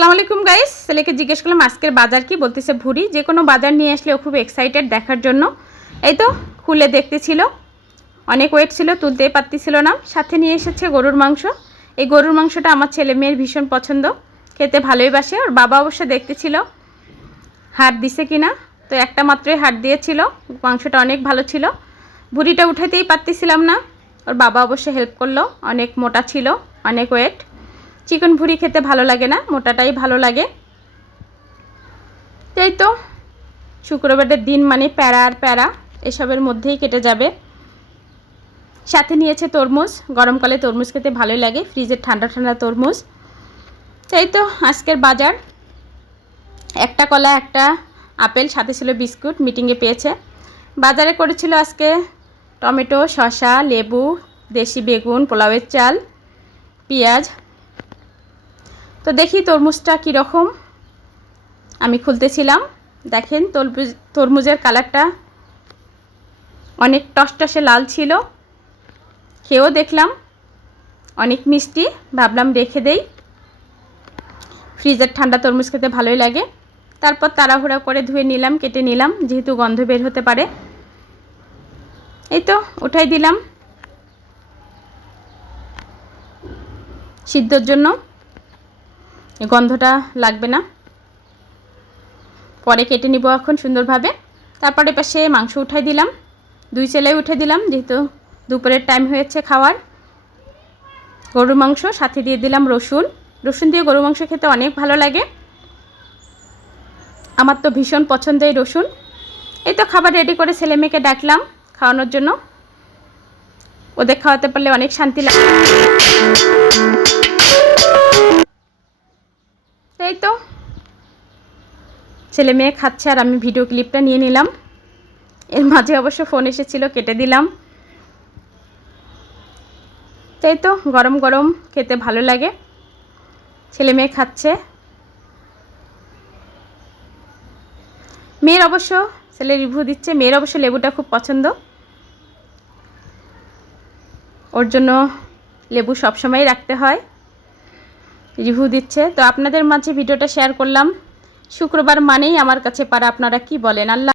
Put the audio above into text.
আসসালামু আলাইকুম গাইস। ছেলেকে জিজ্ঞেস করলাম আজকের বাজার কি, বলতেছে ভুরি। যে কোনো বাজার নিয়ে আসলে ও খুব এক্সাইটেড দেখার জন্য। এই তো খুলে দেখতেছিল, অনেক ওয়েট ছিল, তুলতেই পারতেছিল না। সাথে নিয়ে এসেছে গরুর মাংস। এই গরুর মাংসটা আমার ছেলে মেয়ের ভীষণ পছন্দ, খেতে ভালোই বাসে। ওর বাবা অবশ্য দেখতেছিল হাড় দিছে কিনা, তো একটা মাত্রই হাড় দিয়েছিল। মাংসটা অনেক ভালো ছিল, ভুরিটা উঠাতেই পারতেছিলাম না। ওর বাবা অবশ্য হেল্প করলো, অনেক মোটা ছিল, অনেক ওয়েট। চিকেন ভুরি খেতে ভালো লাগে না, মোটাটাই ভালো লাগে। এই তো শুক্রবারের দিন মানে প্যারা আর প্যারা এসবের মধ্যেই কেটে যাবে। সাথে নিয়েছে তরমুজ, গরমকালে তরমুজ খেতে ভালোই লাগে, ফ্রিজের ঠান্ডা ঠান্ডা তরমুজ। এই তো আজকের বাজার, একটা কলা একটা আপেল, সাথে ছিল বিস্কুট, মিটিংয়ে পেয়েছে। বাজারে করেছিল আজকে টমেটো, শসা, লেবু, দেশি বেগুন, পোলাওয়ের চাল, পেঁয়াজ। তো দেখি তরমুজটা কীরকম, আমি খুলতেছিলাম। দেখেন তরমুজের কালারটা অনেক টসটসে লাল ছিল, খেয়েও দেখলাম অনেক মিষ্টি। ভাবলাম রেখে দেই, ফ্রিজের ঠান্ডা তরমুজ খেতে ভালোই লাগে। তারপর তাড়াহুড়া করে ধুয়ে নিলাম, কেটে নিলাম, যেহেতু গন্ধ বের হতে পারে। এই তো উঠাই দিলাম সিদ্ধর জন্য, গন্ধটা লাগবে না, পরে কেটে নিব এখন সুন্দরভাবে। তারপরে পাশে মাংস উঠাই দিলাম, দুই ছেলে উঠে দিলাম, যেহেতু দুপুরের টাইম হয়েছে খাওয়ার। গরুর মাংস সাথে দিয়ে দিলাম রসুন। রসুন দিয়ে গরুর মাংস খেতে অনেক ভালো লাগে, আমার তো ভীষণ পছন্দ এই রসুন। এই তো খাবার রেডি করে ছেলে মেয়েকে ডাকলাম খাওয়ানোর জন্য, ওদের খাওয়াতে পারলে অনেক শান্তি লাগে। এই তো ছেলে মেয়ে খাচ্ছে আর আমি ভিডিও ক্লিপটা নিয়ে নিলাম। এর মাঝে অবশ্য ফোন এসেছিল, কেটে দিলাম। তাই তো গরম গরম খেতে ভালো লাগে, ছেলে মেয়ে খাচ্ছে। মেয়ের অবশ্য, ছেলে রিভিউ দিচ্ছে, মেয়ের অবশ্য লেবুটা খুব পছন্দ, ওর জন্য লেবু সবসময় রাখতে হয়। রিভিউ দিচ্ছে। তো আপনাদের মাঝে ভিডিওটা শেয়ার করলাম। শুক্রবার মানেই আমার কাছে পাড়া, আপনারা কি বলেন? আল্লাহ।